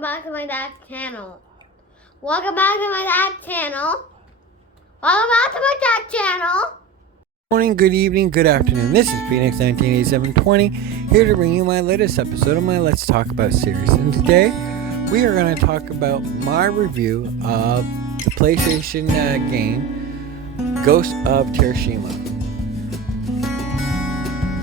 Back to my dad's channel. Welcome back to my dad's channel. Welcome back to my dad's channel. Morning, good evening, good afternoon. This is Phoenix 198720 here to bring you my latest episode of my Let's Talk About series. And today we are going to talk about my review of the PlayStation game Ghost of Tsushima.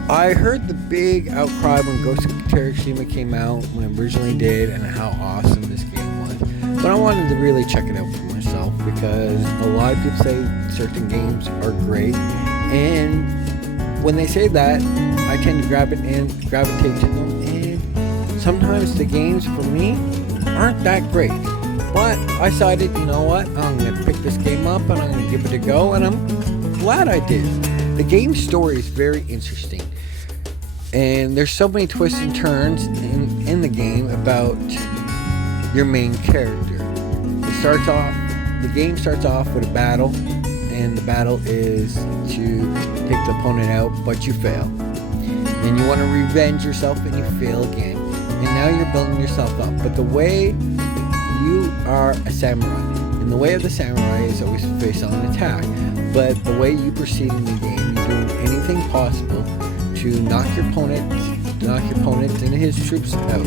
I heard the big outcry when Ghost of Tsushima came out, when it originally did, and how awesome this game was. But I wanted to really check it out for myself because a lot of people say certain games are great, and when they say that, I tend to gravitate to them, and sometimes the games for me aren't that great. But I decided, you know what, I'm going to pick this game up and I'm going to give it a go, and I'm glad I did. The game's story is very interesting, and there's so many twists and turns in the game about your main character. The game starts off with a battle, and the battle is to take the opponent out, but you fail. And you want to revenge yourself, and you fail again. And now you're building yourself up. But the way you are a samurai, and the way of the samurai is always face on attack. But the way you proceed in the game, you're doing anything possible to knock your opponent and his troops out.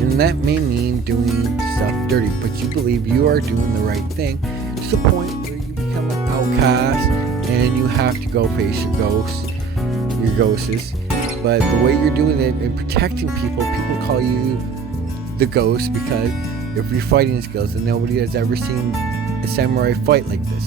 And that may mean doing stuff dirty, but you believe you are doing the right thing to the point where you become an outcast and you have to go face your ghosts. But the way you're doing it and protecting people call you the ghost because of your fighting skills, and nobody has ever seen a samurai fight like this.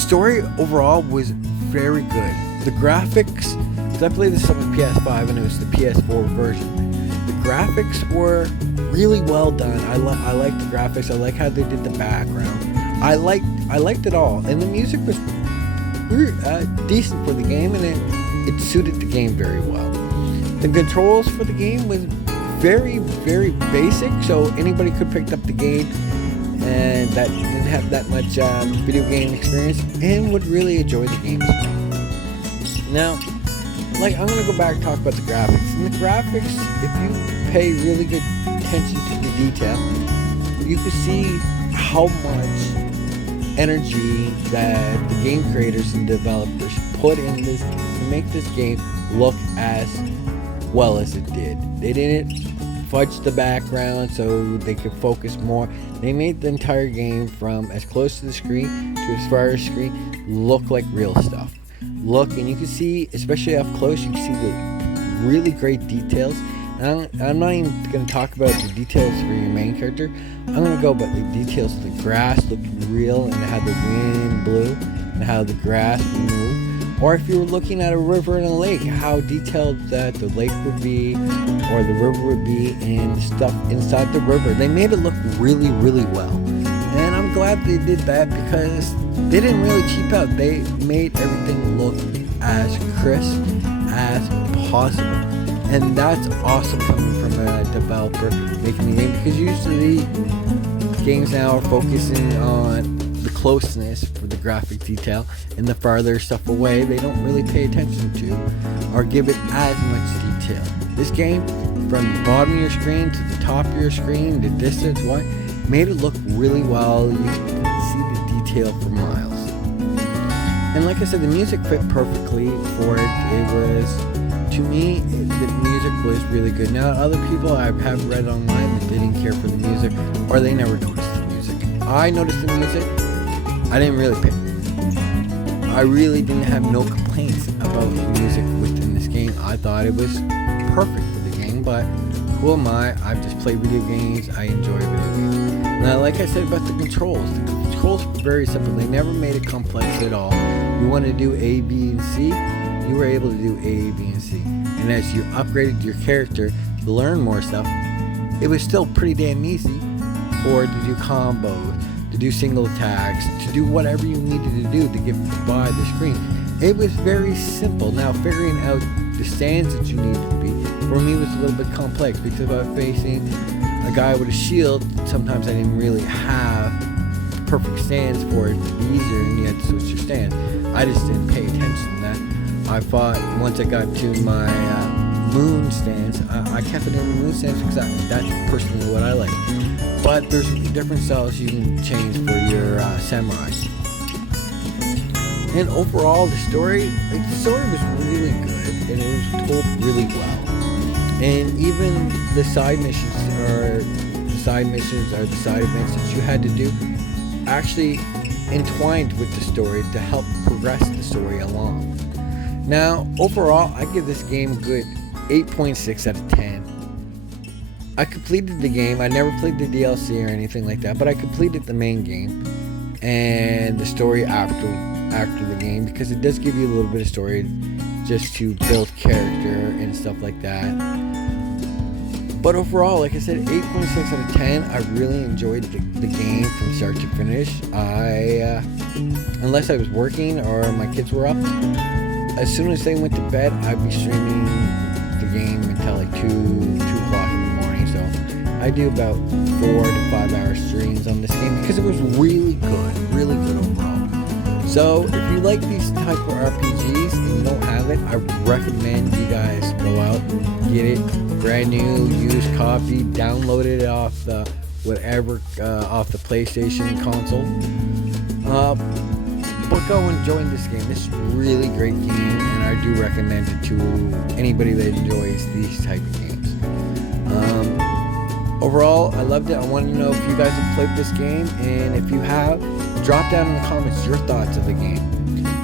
Story overall was very good. The graphics, because I played this on the PS5 and it was the PS4 version. The graphics were really well done. I liked the graphics. I like how they did the background. I liked it all, and the music was decent for the game, and it suited the game very well. The controls for the game was very, very basic, so anybody could pick up the game and that didn't have that much video game experience and would really enjoy the game as well. Now, I'm going to go back and talk about the graphics. And the graphics, if you pay really good attention to the detail, you can see how much energy that the game creators and developers put in this to make this game look as well as it did. They didn't fudge the background so they could focus more. They made the entire game from as close to the screen to as far as the screen look like real stuff. And you can see, especially up close, you can see the really great details. And I'm not even going to talk about the details for your main character. I'm going to go about the details. The grass looked real, and how the wind blew, and how the grass moved. Or if you were looking at a river and a lake, how detailed that the lake would be, or the river would be, and stuff inside the river. They made it look really, really well. And I'm glad they did that because they didn't really cheap out. They made everything look as crisp as possible. And that's awesome coming from a developer making the game, because usually games now are focusing on the closeness for the graphic detail, and the farther stuff away they don't really pay attention to or give it as much detail. This game, from the bottom of your screen to the top of your screen, the distance, made it look really well. You can see the detail for miles. And like I said, the music fit perfectly for it. It was, to me, the music was really good. Now, other people I have read online that didn't care for the music, or they never noticed the music. I noticed the music. I didn't really pick. I really didn't have no complaints about the music within this game. I thought it was perfect for the game, but who am I? I've just played video games. I enjoy video games. Now, like I said about the controls were very simple. They never made it complex at all. You want to do A, B, and C, you were able to do A, B, and C. And as you upgraded your character to learn more stuff, it was still pretty damn easy to do combos, to do single attacks, to do whatever you needed to do to get by the screen. It was very simple. Now, figuring out the stands that you needed to be, for me, was a little bit complex, because if I was facing a guy with a shield, sometimes I didn't really have perfect stands for it to be easier, and you had to switch your stance. I just didn't pay attention to that. I fought, once I got to my moon stance. I kept it in the moon stance because that's personally what I like. But there's different styles you can change for your samurai. And overall, the story was really good, and it was told really well. And even the side missions or the side events that you had to do actually entwined with the story to help progress the story along. Now, overall, I give this game a good 8.6 out of 10. I completed the game. I never played the DLC or anything like that, but I completed the main game and the story after the game, because it does give you a little bit of story just to build character and stuff like that. But overall, like I said, 8.6 out of 10. I really enjoyed the game from start to finish. Unless I was working or my kids were up, as soon as they went to bed, I'd be streaming the game until like 2 o'clock in the morning. So I do about 4 to 5 hour streams on this game because it was really good overall. So if you like these type of RPGs and you don't have it, I recommend you guys go out, get it, brand new, used copy, download it off the off the PlayStation console. But go and join this game. This is a really great game, and I do recommend it to anybody that enjoys these type of games. Overall, I loved it. I want to know if you guys have played this game, and if you have, drop down in the comments your thoughts of the game.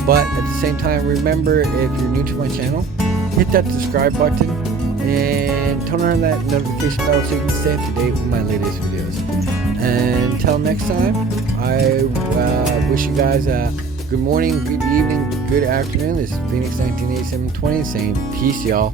But at the same time, remember, if you're new to my channel, hit that subscribe button and turn on that notification bell so you can stay up to date with my latest videos. And until next time, I wish you guys a good morning, good evening, good afternoon. This is Phoenix 198720 saying peace, y'all.